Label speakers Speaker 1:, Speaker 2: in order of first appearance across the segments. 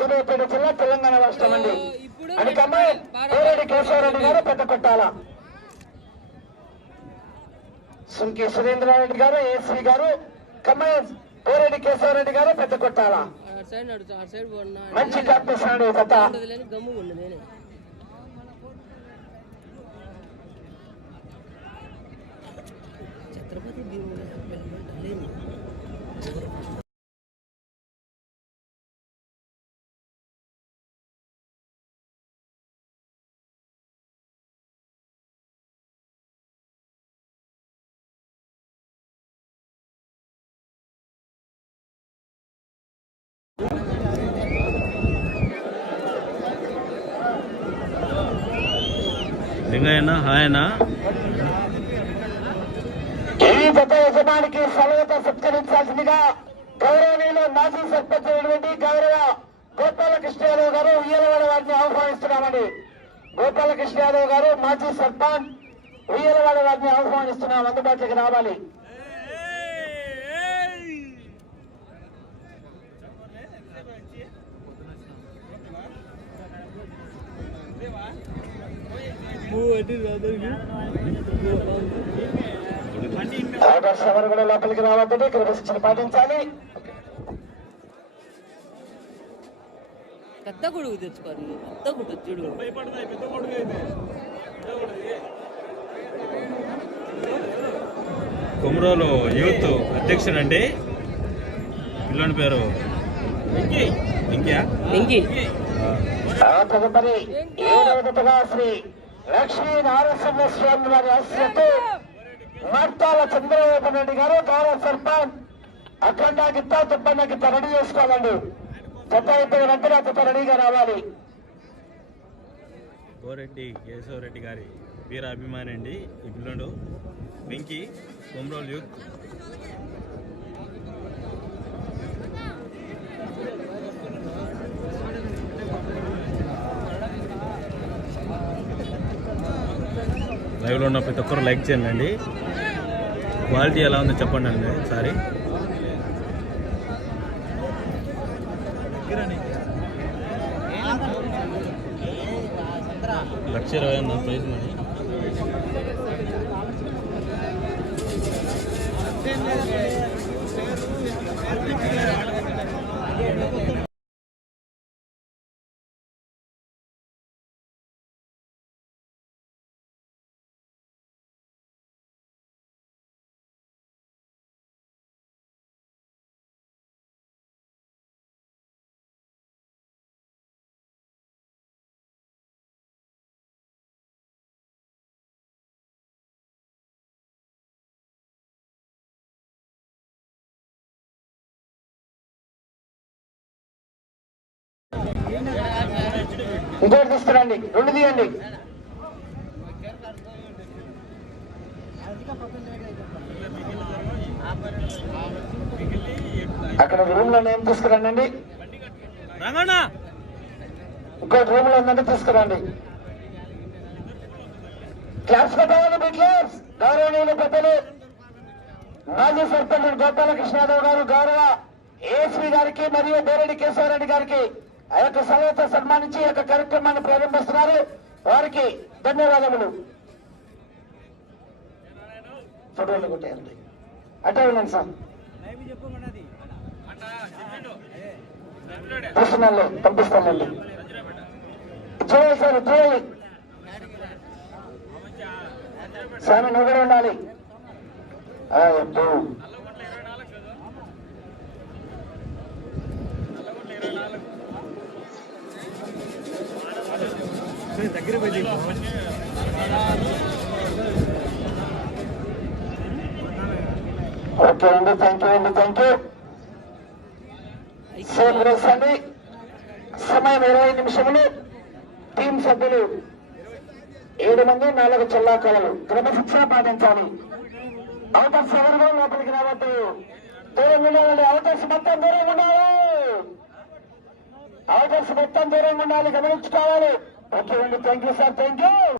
Speaker 1: సూర్యాపేట జిల్లా తెలంగాణ రాష్ట్రం అండి.
Speaker 2: ఇప్పుడు
Speaker 1: అని కమ్మాయి కోరెడ్డి కేశవరెడ్డి గారు పెద్ద కొట్టాల. సుంకి సురేంద్రారెడ్డి గారు ఏఎస్వి గారు కమ్మాయి కోరెడ్డి కేశవరెడ్డి గారు పెద్ద కొట్టాల. మంచి కథ
Speaker 2: ఉండు నేనే. ఛత్రపతి
Speaker 3: లింగయ్యనా హాయనా?
Speaker 1: ఈ జత యజమానికి సలహత సత్కరించాల్సిందిగా గౌరవనీయులు మాజీ సర్పంచ్ అయినటువంటి గౌరవ గోపాలకృష్ణ యాదవ్ గారు ఉయ్యలవాడ వారిని ఆహ్వానిస్తున్నామండి. గోపాలకృష్ణ యాదవ్ గారు మాజీ సర్పంచ్ ఉయ్యలవాడ వారిని ఆహ్వానిస్తున్నాం అందుబాటులోకి రావాలి. ఆదర్శ ఎవరు కూడా లోపలికి రావద్దండి క్రమశిక్షణ పాటించాలి
Speaker 2: పెద్ద గొడుగు తెచ్చుకోరు పెద్ద గుట్టు చూడు.
Speaker 3: కుమరోలు యూత్ అధ్యక్షుడండి. పిల్లని పేరు ఇంక్యా
Speaker 2: ఇంకి
Speaker 1: ఆ తదుపరి శ్రీ లక్ష్మీ నారసింహ స్వామి వారి ఆశ్రతో మార్తాల చంద్రబాబు నాయుడు గారు గౌరవ సర్పంచ్ అఖండ గిత్త తుప్పన్న గిత్త రెడీ చేసుకోవాలండి. జత అయిపోయిన వెంటనే ఆ రెడీగా రావాలి.
Speaker 3: గోరెడ్డి కేశవరెడ్డి గారి వీర అభిమాని అండి ఈ పిల్లోడు. వెంకి కొమరోలు యూత్. లైవ్లో ఉన్న ప్రతి ఒక్కరు లైక్ చేయండి క్వాలిటీ ఎలా ఉందో చెప్పండి అండి ఒకసారి. లక్ష ఇరవై అన్న ప్రైజ్ మనీ.
Speaker 1: ఇంకోటి తీసుకురండి. రెండు తీయండి. అక్కడ రూమ్లో ఏం తీసుకురండి ఇంకోటి రూమ్లో ఉందంటే తీసుకురండి. క్లాస్ పెట్టాలని మీ క్లాస్ గౌరవనీయులు పెద్దలు. మాజీ సర్పంచ్ గోపాలకృష్ణారావు గారు గౌరవ ఏఎస్పీ గారికి మరియు బోరెడ్డి కేశవరెడ్డి గారికి. ఆ యొక్క సలహతో సన్మానించి ఈ యొక్క కార్యక్రమాన్ని ప్రారంభిస్తున్నారు. వారికి ధన్యవాదములు. ఫోటోలు కొట్టేయండి. అటే ఉండండి సార్. చూస్తున్నాను పంపిస్తానండి చూడాలి సార్ చూడాలి స్వామి నువ్వు కూడా ఉండాలి. ఆ, ఎప్పుడు ఓకే అండి థ్యాంక్ యూ అండి థ్యాంక్ యూ అండి సమయం ఇరవై నిమిషములు. టీం సభ్యులు ఏడు మంది నాలుగు చెల్లాకలలు. క్రమశిక్షణ పాటించాలి. ఎవరు కూడా లోపలికి రావద్దు. దూరం ఉండాలి అవకాశం మొత్తం దూరం ఉండాలి. అవకాశం మొత్తం దూరం ఉండాలి. గమనించుకోవాలి. ఓకే అండి thank you sir thank you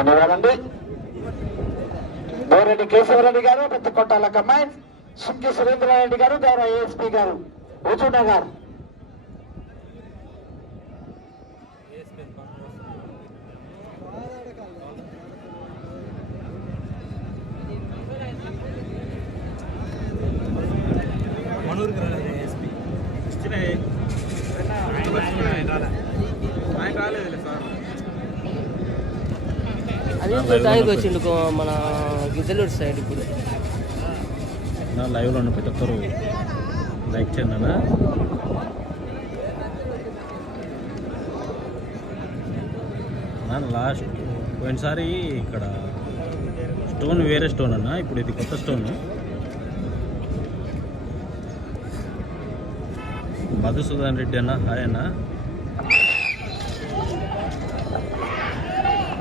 Speaker 1: ధన్యవాదండి Boreddy Keshavareddy garu పెద్ద కొట్టాల కమాండ్ సుంకి సురేంద్రారెడ్డి గారు గౌరవ ఏఎస్పీ గారు హుజూర్
Speaker 2: చూడడానికి వచ్చిండు మన గిద్దలూరు సైడ్ ఇప్పుడు.
Speaker 3: నా లైవ్లో ఉన్న ప్రతి ఒక్కరు లైక్ చేయండి అన్న. లాస్ట్ పోయినసారి ఇక్కడ స్టోన్ వేరే స్టోన్ అన్న ఇప్పుడు ఇది కొత్త స్టోన్. మధుసూదన్ రెడ్డి అన్న హాయ్ అన్న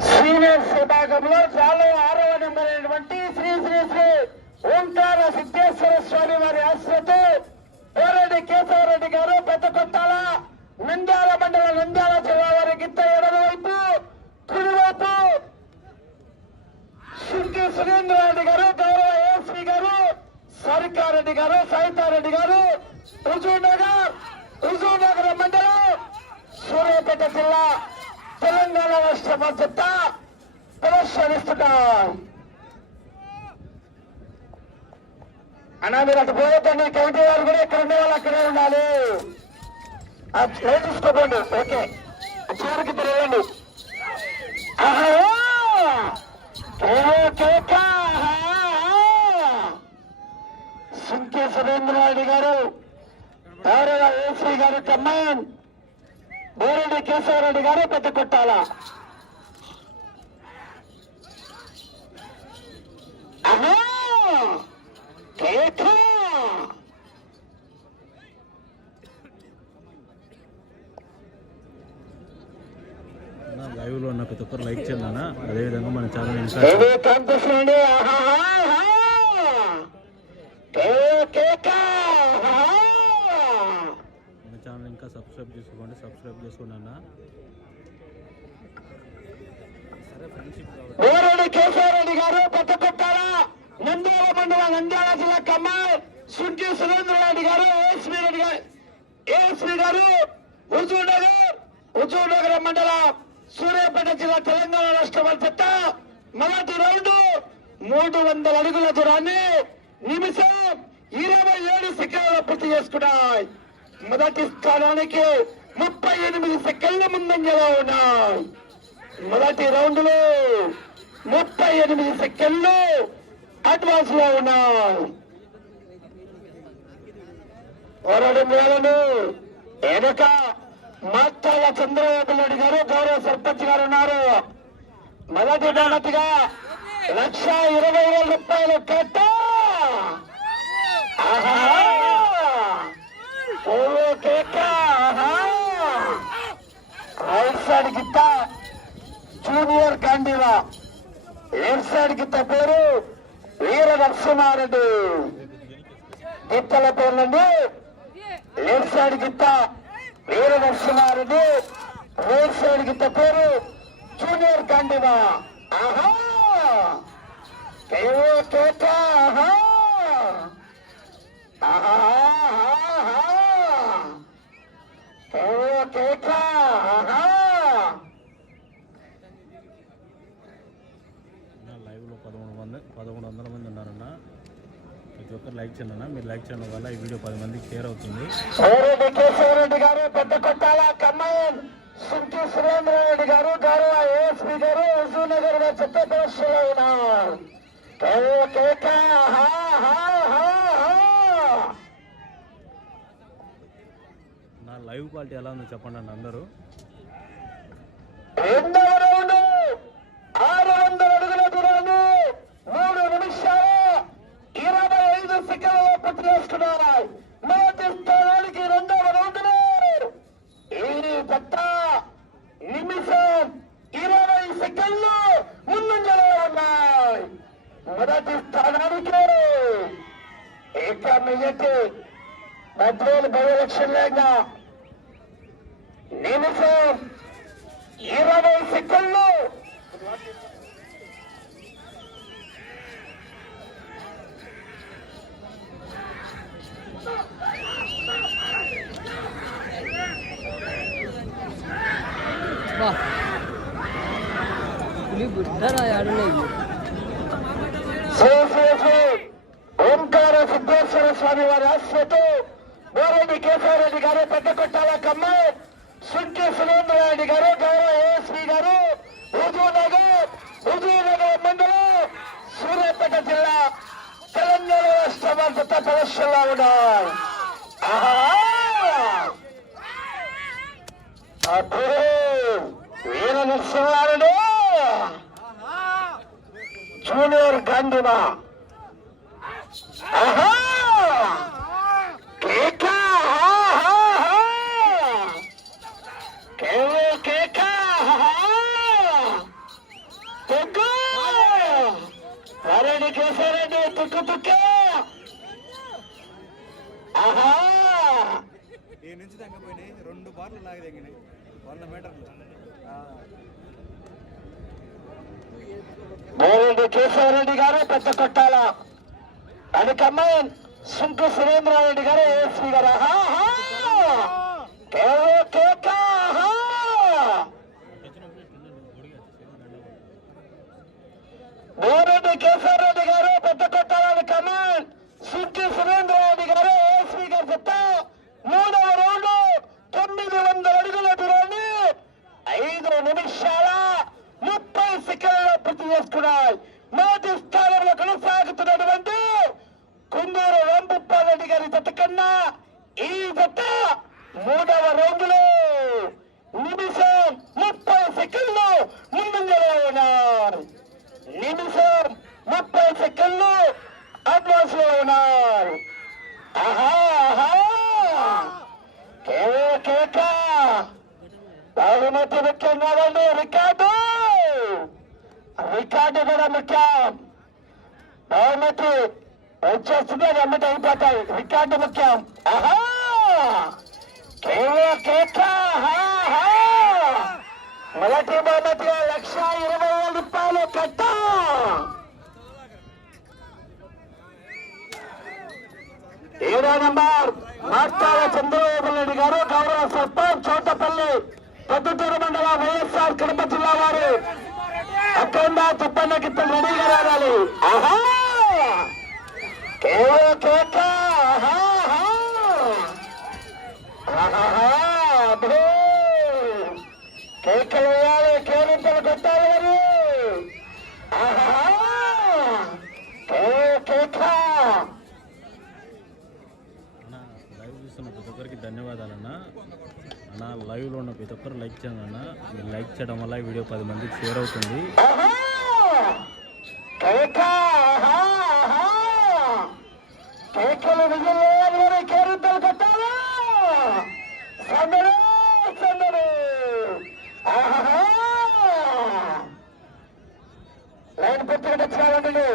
Speaker 1: సీనియర్స్ విభాగంలో చాలా ఆరవ నెంబర్ అయినటువంటి శ్రీ శ్రీ శ్రీ ఓంకార సిద్ధేశ్వర స్వామి వారి ఆశ్రతో బోరెడ్డి కేశవరెడ్డి గారు పెద్ద కొట్టాల నంద్యాల మండల నంద్యాల జిల్లా వారి గిత్త ఎడమ వైపు కుడివైపు శుంకి సురేంద్రారెడ్డి గారు గౌరవ ఏఎస్పీ గారు సరికారెడ్డి గారు సైతారెడ్డి గారు హుజూర్ నగర్ హుజూర్ నగర్ మండలం సూర్యాపేట జిల్లా తెలంగాణ రాష్ట్ర మద్దతు ప్రదర్శనిస్తున్నాయి అన్నా మీరు అటు పోయొద్దండి కమిటీ వారు కూడా ఇక్కడ ఉండే వాళ్ళు అక్కడే ఉండాలి చూసుకోకండి ఓకే చివరికి తిరగండి ఆహా! కేవో కేక! సుంకే సురేంద్రనాయుడు గారు గౌరవ ఏసీ గారు కమాండ్ బోరెడ్డి కేశవరెడ్డి గారు పెద్ద కొట్టాల ఆహా! కేక!
Speaker 3: నా లైవ్లో ఉన్న ప్రతి ఒక్కరు లైక్ చేయండి అన్న అదేవిధంగా
Speaker 1: ఆహా!
Speaker 3: మన ఛానల్ ఇంకా సబ్స్క్రైబ్ చేసుకోండి సబ్స్క్రైబ్ చేసుకోండి అన్న.
Speaker 1: కేశవరెడ్డి గారు పెద్ద కొట్టాల నంద్యాల మండల నంద్యాల జిల్లా కమ్మాయి సుంకి సురేంద్రరెడ్డి గారు ఏఎస్పీ రెడ్డి గారు ఏఎస్పీ గారు హుజూర్ నగర్ హుజూర్ నగర్ మండలం సూర్యాపేట జిల్లా తెలంగాణ రాష్ట్ర మద్దతు మొదటి రౌండ్ మూడు వందల అడుగుల దూరాన్ని నిమిషం ఇరవై ఏడు సెకండ్లు పూర్తి చేసుకున్నాయి. మొదటి స్థానానికి ముప్పై ఎనిమిది సెకండ్ల ముందంజలో ఉన్నాయి. మొదటి రౌండ్లో ముప్పై ఎనిమిది సెకండ్లు అడ్వాన్స్లో ఉన్నాయి. పోరాటం వేలను వెనుక మాట్లాడ చంద్రబాబు నాయుడు గారు గౌరవ సర్పంచ్ గారు ఉన్నారు. మొదటి బహుమతిగా లక్ష ఇరవై వేల రూపాయలు కట్ట! రైట్ సైడ్ గిత్త జూనియర్ కండివా. లెఫ్ట్ సైడ్ గిత్త పేరు వీర నరసింహారెడ్డి గిత్తల పేర్లండి లెఫ్ట్ సైడ్ గిత్త వీర నరసింహారెడ్డి రైట్ సైడ్ గిత్త పేరు ఆహా!
Speaker 3: నా లైవ్లో పదమూడు మంది పదమూడు వందల మంది ఉన్నారన్న. ప్రతి ఒక్కరు లైక్ చేయండి అన్న మీరు లైక్ చేయడం వల్ల ఈ వీడియో పది మందికి షేర్ అవుతుంది.
Speaker 1: పెద్ద కొట్టాల కమ్మయ్యన్ సుంకి సురేంద్రరెడ్డి గారు గౌరవ ఏఎస్పీ గారు హుజూర్ నగర్ గారు చెత్త పరీక్షలో ఉన్నారు కేవో కేక హా హా హా హా.
Speaker 3: లైవ్ క్వాలిటీ ఎలా ఉందో చెప్పండి అండి అందరూ.
Speaker 1: రెండవ రౌండ్ ఆరు వందల అడుగుల దూరాన్ని మూడు నిమిషాల ఇరవై ఐదు సెకండ్లలో పూర్తి చేసుకున్నారు না సుంకు సురేంద్రారెడ్డి గారు ఏఎస్పీ గారు. బోరెడ్డి ఆహా. రెడ్డి గారు పెద్ద కొట్టాలని కమాండ్ సుంకి సురేంద్రారెడ్డి గారు ఏఎస్పీ గారు చెప్తా మూడవ రౌండ్ తొమ్మిది వందల అడుగుల దూరాన్ని ఐదు నిమిషాల ముప్పై సెకండ్ల పూర్తి చేసుకున్నాయి. మొదటి స్థానంలో కొనసాగుతున్నటువంటి కుందూరు రాంభూపాలరెడ్డి గారి జత కన్నా ఈ జత మూడవ రౌండ్లో నిమిషం ముప్పై సెకండ్లు ముందంజలో ఉన్నారు. నిమిషం ముప్పై సెకండ్లు అడ్వాన్స్లో ఉన్నారు. ఆహా ఆహా! కేక బహుమతి ముఖ్యం కాదండి రికార్డు! రికార్డు కూడా ముఖ్యం. బహుమతి వచ్చేస్తుంది అది అమ్మటి అయిపోతాయి. రికార్డు ముఖ్యం. ఆహా! మొదటి బహుమతి లక్ష ఇరవై వేల రూపాయలు కట్ట! ఏడో నంబర్ మాట్లాడ చంద్రబాబు నాయుడు గారు గౌరవ సర్పంచ్ చోటపల్లి పొద్దుటూరు మండలం వైఎస్ఆర్ కడప జిల్లా వారు. అక్కడ తిప్పన్న గిత్తలు రెడీగా రావాలి. ఆహా కేవో కేక ఆహా, ఆహా. ఆహాహా, అబ్బో. కేకలు వేయాలి కేరింతలు కొట్టాలి మరి
Speaker 3: లైవ్ చూస్తున్న ప్రతి ఒక్కరికి ధన్యవాదాలు అన్న అన్న లైవ్లో ఉన్న ప్రతి ఒక్కరు లైక్ చేయండి అన్న లైక్ చేయడం వల్ల వీడియో పది మందికి షేర్ అవుతుంది
Speaker 1: ఆహా! కేక! ఆహా! ఆహా! కేకలు విజయవాడలోని కేరింతలు కొట్టాలా సందడు సందడు ఆహా! లైన్ పూర్తిగా తెచ్చాలండి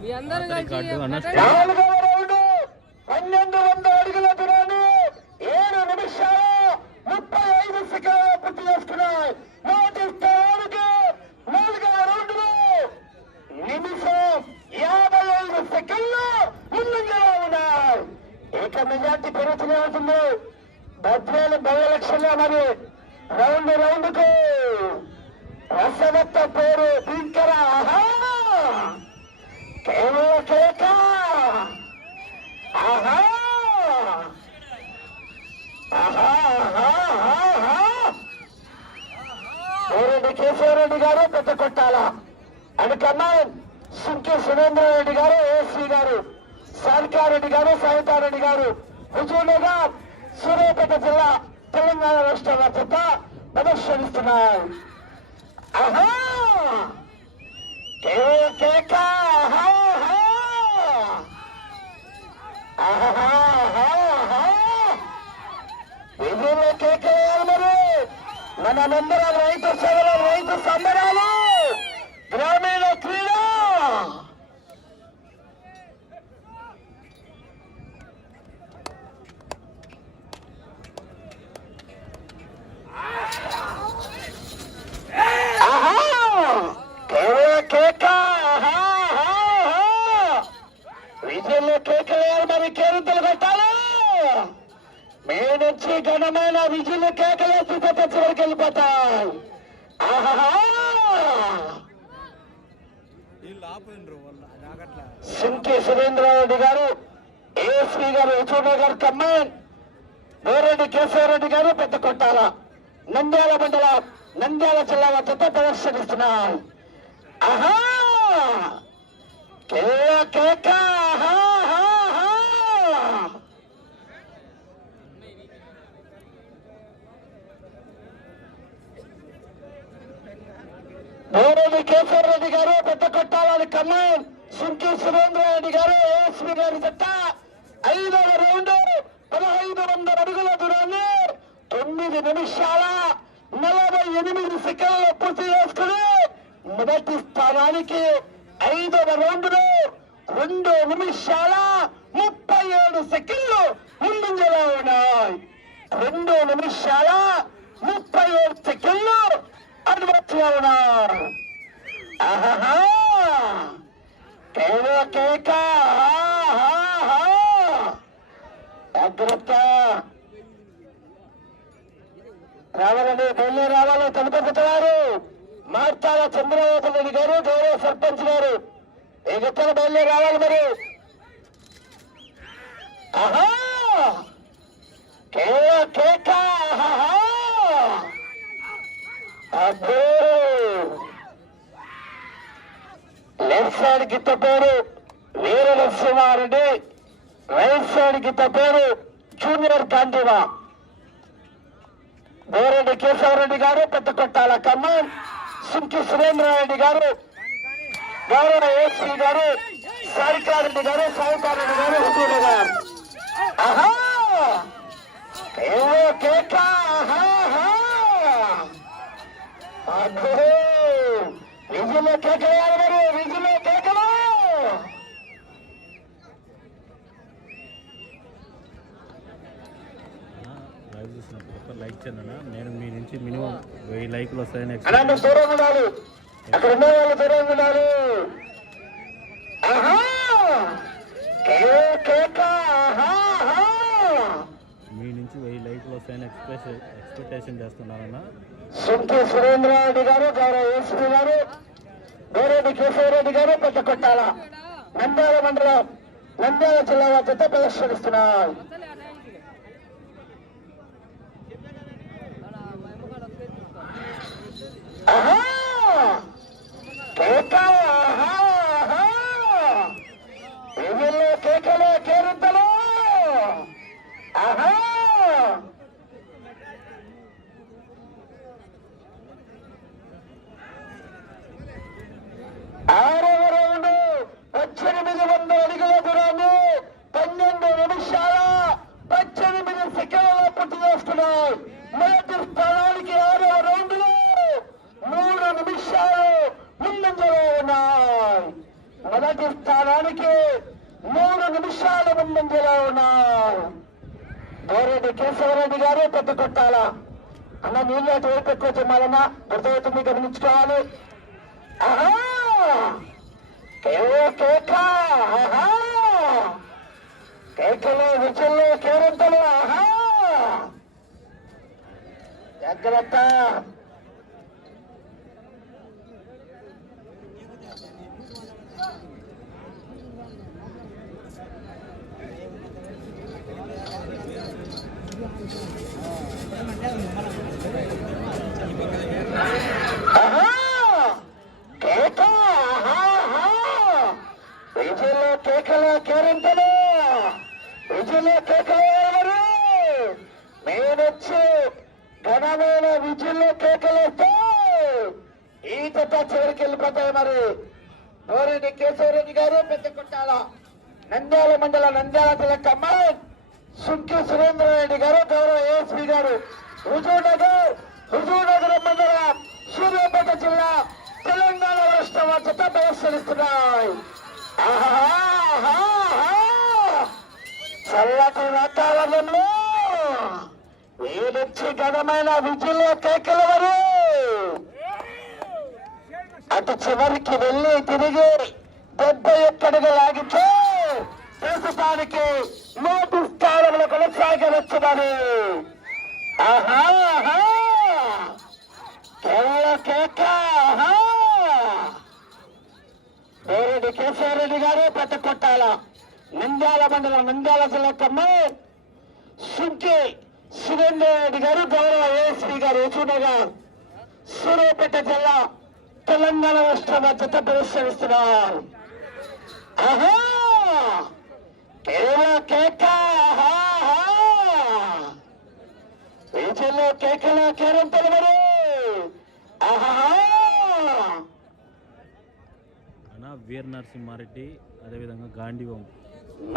Speaker 2: మీ అందరు
Speaker 3: రికార్డు అన్న
Speaker 2: కలిసి
Speaker 1: నాలుగవ రౌండ్ పన్నెండు వందల అడుగుల దూరాన్ని ఏడు నిమిషాలు ముప్పై ఐదు సెకండ్లు పూర్తి చేసుకున్నాయి. మొదటి స్థానానికి నాలుగవ రౌండ్లో నిమిషం యాభై ఐదు సెకండ్లు ముందంజలో ఉన్నాయి. ఇక మెజార్టీ పెరుగుతూనే ఉంటుంది. బద్వేలు పది లక్షల్లో మరి రౌండ్ రౌండ్కు రసవత్త పేరు భీకర ఆహా కేశవరెడ్డి గారు పెద్ద కొట్టాల. అందుకన్నా సుంకే సుంకి సురేంద్రారెడ్డి గారు ఏఎస్వి గారు సారికారెడ్డి గారు సవితారెడ్డి గారు. హుజూర్నగర్ సూర్యాపేట జిల్లా తెలంగాణ రాష్ట్ర చెత్త ప్రదర్శనిస్తున్నారు ఆహా! మన నంబరాలు రైతు సభలో రైతు సంబరాలు గ్రామీణ క్రీడ ఆహా! కేవల కేక ఆహా! ఆహా! విజయంలో కేకలేయాలి మరి కేరింతలు కట్టాలి మీ నుంచి ఘనమైన విజులు కేకలేసి పెద్ద చివరికి వెళ్ళిపోతాయి ఆహాహా!
Speaker 4: వీళ్ళు ఆపోయినరు వాళ్ళ జాగట్ల
Speaker 1: సింకి సురేంద్రారెడ్డి గారు ఏఎస్పీ గారు యచూర్ణ గారు కమ్మాన్ బోరెడ్డి కేశవరెడ్డి గారు పెద్ద కొట్టాల నంద్యాల మండలం నంద్యాల జిల్లా వద్ద ప్రదర్శనిస్తున్నారు ఆహా కేక కేక ఆహా, ఆహా, ఆహా. బోరెడ్డి కేశవరెడ్డి గారు పెద్ద కొట్టాలని కమ్మాన్ సుంకి సురేంద్రారెడ్డి గారు ఏఎస్పీ గారి జట్ట ఐదవ రౌండ్ పదహైదు వందల అడుగుల దూరాన్ని తొమ్మిది నిమిషాల నలభై ఎనిమిది సెకండ్లు పూర్తి చేసుకుని మొదటి స్థానానికి ఐదవ రౌండ్లో రెండు నిమిషాల ముప్పై ఏడు సెకండ్లు ముందంజలో ఉన్నాయి రెండు నిమిషాల ముప్పై ఏడు సెకండ్లు అనుమతిలో ఉన్నారు ఆహాహా! కేవ కేక! ఆహాహా. జాగ్రత్త! రావాలని బయలు రావాలి తదుపరి మార్తాల చంద్రబాబు రెడ్డి గారు గౌరవ సర్పంచ్ గారు. ఈ గొప్పలు బయలు రావాలి మరి? ఆహా! కేక! ఆహా అబ్బో! లెఫ్ట్ సైడ్ గిత్త పేరు. వీర నరసింహారెడ్డి రైట్ సైడ్ గిత్త పేరు. జూనియర్ కాంతివా బోరెడ్డి కేశవరెడ్డి గారు పెద్ద కొట్టాల కమ్మన్ సుంకి సురేంద్రారెడ్డి గారు. గౌరవ ఏసీ గారు సారికారెడ్డి గారు సాయికారెడ్డి గారు హుజూరు గారు ఆహా! ఏవో కేక! ఆహా! ఆహా. అబ్బో విజులో కేకలేయాలి మరి విజులో కేకలు!
Speaker 3: లైవ్ చూసిన ప్రతి లైక్ చేయండి నేను మీ నుంచి మినిమం వెయ్యి లైక్లు వస్తాయని
Speaker 1: అలాంటి
Speaker 3: ఎక్స్పెక్ట్
Speaker 1: దూరం ఉండాలి అక్కడ ఉన్న వాళ్ళు దూరం ఉండాలి
Speaker 3: మీ నుంచి వెయ్యి లైక్లు వస్తాయని ఎక్స్ప్రెస్ ఎక్స్పెక్టేషన్ చేస్తున్నారన్నా.
Speaker 1: సుంకి సురేంద్రారెడ్డి గారు గౌరవ ఎస్పీ గారు గౌరెడ్డి కేశవరెడ్డి గారు పెద్ద కొట్టాల నంద్యాల మండలం నంద్యాల జిల్లా వద్ద ప్రదర్శనిస్తున్నారు ఆహా! ఆహా! ఎగిరిలో కేకలు కేరింతలు ఆహా ఆరవ రౌండ్ పద్దెనిమిది వందల అడుగుల దూరాన్ని పన్నెండు నిమిషాల పద్దెనిమిది సెకండ్ల పూర్తి చేసుకున్నాయి మొదటి స్థానానికి ఆరవ రౌండ్లో మూడు నిమిషాలు ముందంజలో ఉన్నాయి. మొదటి స్థానానికి మూడు నిమిషాల ముందంజలో ఉన్నాయి. బోరెడ్డి కేశవరెడ్డి గారు పెద్ద కొట్టాల. అన్న నీళ్ళు అటు వైపు ఎక్కువ చెమ్మాలన్న గుర్తవుతుంది గమనించుకోవాలి. ఆహా! కేవో కేక ఆహా కేకలు విజులు కేరింతలు ఆహా! జాగ్రత్త ఆహా కేక ఆహా ఆహా చివరికి వెళ్ళిపోతాయి మరి గోరెడ్డి కేశవరెడ్డి గారు పెద్ద కొట్టాల నంద్యాల మండల నంద్యాల జిల్లా కమాండ్ సుంకి సురేంద్ర రెడ్డి గారు గౌరవ ఏఎస్పీ గారు హుజూర్ నగర్ హుజూర్ నగర్ మండలం సూర్యాపేట జిల్లా తెలంగాణ రాష్ట్ర జత ప్రదర్శనిస్తున్నాయి ఆహాహా! చల్లటి వాతావరణంలో వీడొచ్చి ఘనమైన విజయ కేకల వరు అటు చివరికి వెళ్ళి తిరిగి దెబ్బ ఒక్కడుగు లాగితే ప్రస్తుతానికి నోటి స్థానంలో కొనసాగవచ్చునని ఆహా ఆహా! కేవల కేక ఆహా! గారు పెద్ద కొట్టాల. నంద్యాల మండలం నంద్యాల జిల్లా కమ్మ. సుంకి సురేందర్ రెడ్డి గారు గౌరవ ఏఎస్పీ గారు చూడగా సూర్యాపేట జిల్లా తెలంగాణ రాష్ట్ర కేక కేకల మరి ఆహా
Speaker 3: అన్న వీర నరసింహారెడ్డి అదేవిధంగా గాంధీవం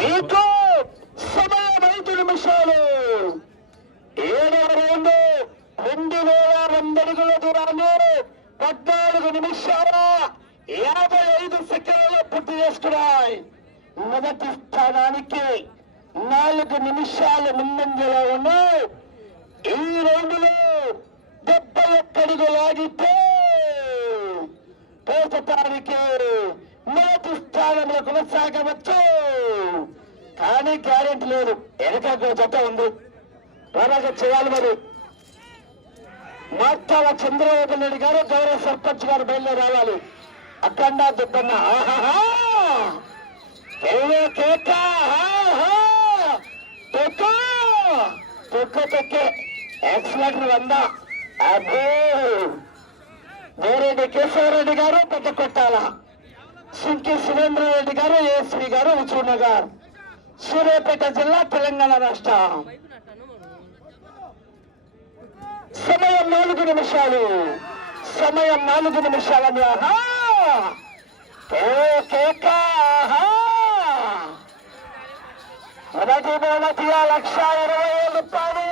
Speaker 1: మీకు సమయం ఐదు నిమిషాలు ఏడవ రౌండ్ రెండు వేల వంద అడుగుల దూరాన్ని పద్నాలుగు నిమిషాల యాభై ఐదు సెకండ్లు పూర్తి చేసుకున్నాయి మొదటి స్థానానికి నాలుగు నిమిషాలు ముందంజలో ఉన్నాయి. ఈ రౌండ్లో డెబ్బై ఒక్కడుగు లాగితే ప్రస్తుతానికి మొదటి స్థానంలో కొనసాగవచ్చు. కానీ గ్యారెంటీ లేదు. వెనక జత ఉంది. అలాగే చేయాలి మరి. మార్తాల చంద్రబాబు నాయుడు గారు గౌరవ సర్పంచ్ గారు బయలుదేరి రావాలి. అక్కడ దుబ్బన్న. ఆహాహా! ఎక్సలెంట్ వంద. అబ్బో! నేరెడ్డి కేశవరెడ్డి గారు పెద్ద కొట్టాల. సింకి సురేంద్రరెడ్డి గారు ఏఎస్పీ గారు హుజూర్ నగర్ సూర్యాపేట జిల్లా తెలంగాణ రాష్ట్రం. సమయం నాలుగు నిమిషాలు. సమయం నాలుగు నిమిషాలని ఆహా కే కేక ఆహా మొదటి మొదటి లక్ష ఇరవై ఏడు రూపాయలు.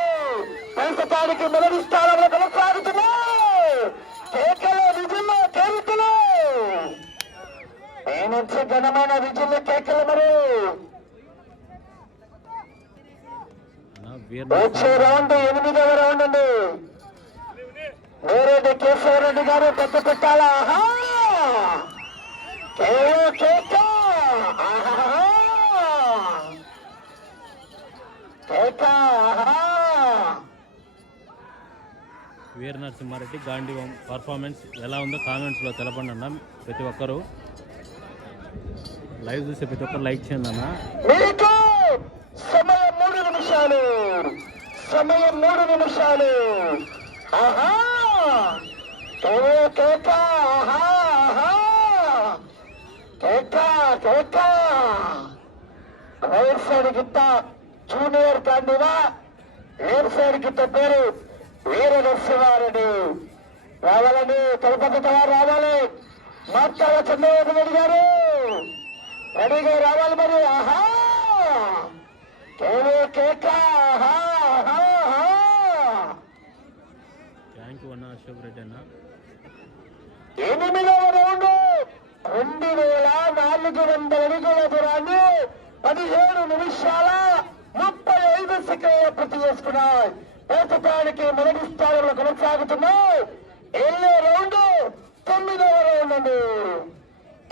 Speaker 1: ప్రస్తుతానికి మొదటి స్థానంలో కొనసాగుతున్నాయి కేకలు విజుల్లో కేరుతులు నేనొచ్చే ఘనమైన విజుల్లో కేకలు మరి. వచ్చే రౌండ్ ఎనిమిదవ రౌండ్ అండి వేరెడ్డి కేశవరెడ్డి గారు పెద్ద పెట్టాలా? ఆహా! ఆహా! కేక ఆహా!
Speaker 3: వీర నరసింహారెడ్డి గాంధీవం పర్ఫార్మెన్స్ ఎలా ఉందో కామెంట్స్లో తెలపండి అన్న ప్రతి ఒక్కరు. లైవ్ చూసే ప్రతి ఒక్కరు లైక్ చేయండి అన్న.
Speaker 1: సమయం మూడు నిమిషాలు. సమయం మూడు నిమిషాలు. రైట్ సైడ్ గిత్త జూనియర్ సైడ్ గిత్త పేరు వీర నరసింహారెడ్డి రావాలండి తిరుపతి వారు రావాలి. మార్చాల చంద్రబాబు నాయుడు గారు. రెడీగా రావాలి మరి. ఆహా! కేవే కేక. ఆహా ఆహా! ఆహా!
Speaker 3: థ్యాంక్ యూ అన్న అశోక్ రెడ్డి అన్న.
Speaker 1: ఎనిమిదవ రౌండ్. రెండు వేల నాలుగు వందల అడుగుల దూరాన్ని పదిహేడు నిమిషాల ముప్పై ఐదు సెకండ్ల పూర్తి చేసుకున్నాయి. ప్రస్తుతానికి మొదటి స్థానంలో కొనసాగుతున్నాయి. ఎన్నో రౌండ్ తొమ్మిదవ రౌండ్ అండి.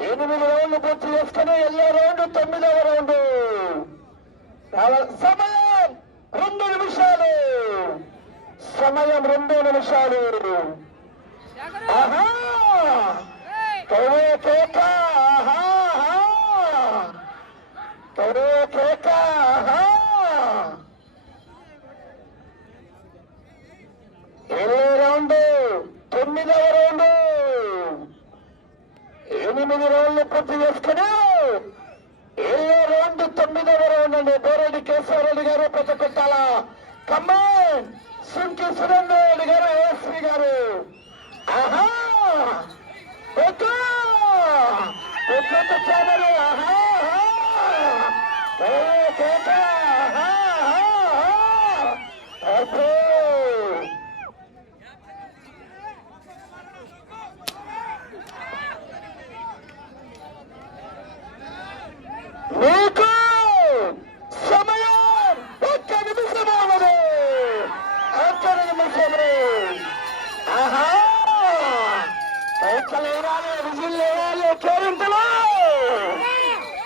Speaker 1: ఎనిమిది రౌండ్లు పూర్తి చేసుకుని ఎన్నో రౌండ్ తొమ్మిదవ రౌండ్. సమయం రెండు నిమిషాలు. సమయం రెండు నిమిషాలు. ఆహా! కేక. ఆహా! కేక. ఆహా! తొమ్మిదవ రౌండ్. ఎనిమిది రౌండ్లు పూర్తి చేసుకుని ఏడో రౌండ్ తొమ్మిదవ రౌండ్ అండి. బోరెడ్డి కేశవరెడ్డి గారు పెద్ద పెట్టాల కమ్మాన్ సుంకి సురేంద్ర రెడ్డి గారు ఏఎస్వి గారు. ఆహా! పెట్టు ఆహా! ఏ కేక! ఆహా! అబ్బో మీకు సమయం ఒక్క నిమిషమే ఉన్నది ఒక్క నిమిషమే ఆహా పైకలు వేయాలి విజిల్ వేయాలి కేరింతలు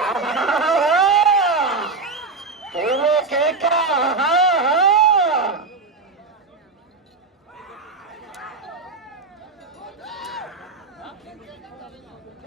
Speaker 1: ఆహా! కేవో కేక ఆహా!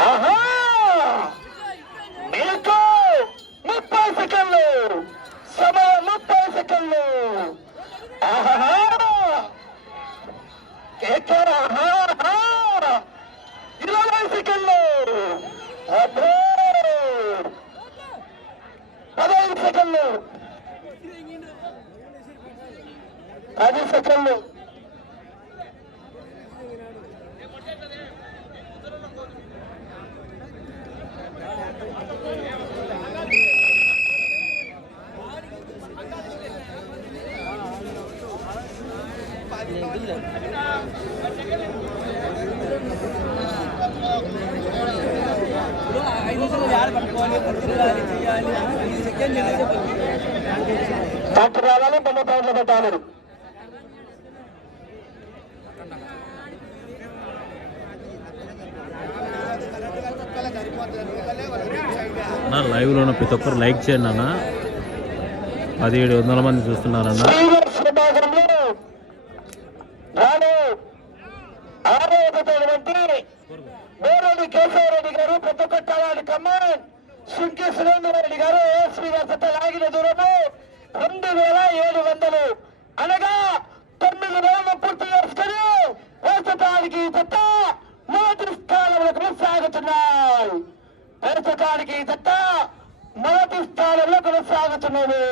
Speaker 1: ఆహా! మీకు ముప్పై సెకండ్లు సమయం ముప్పై సెకండ్లు ఆహా! కేకర్ ఆహా! ఆహా! ఇరవై సెకండ్లు అబ్బో! పదహైదు సెకండ్లు పది సెకండ్లు డాక్టర్ రావాలి బండ పౌర్లు పెట్టాలి
Speaker 3: నా లైవ్లో ఉన్న ప్రతి ఒక్కరు లైక్ చేయండి అన్న. పదిహేడు వందల మంది చూస్తున్నారన్న.
Speaker 1: బోరెడ్డి కేశవరెడ్డి గారు పెద్ద కొట్టాలి కమాండ్ సుంకి సురేంద్రరెడ్డి గారు ఏఎస్పీ గారి లాగిన దూరము రెండు వేల ఏడు వందలు. అనగా తొమ్మిది రోజులు పూర్తి చేసుకుని ప్రస్తుతానికి ఈ మొదటి స్థానంలో కొనసాగుతున్నాయి. ప్రస్తుతానికి ఈ మొదటి స్థానంలో కొనసాగుతున్నది.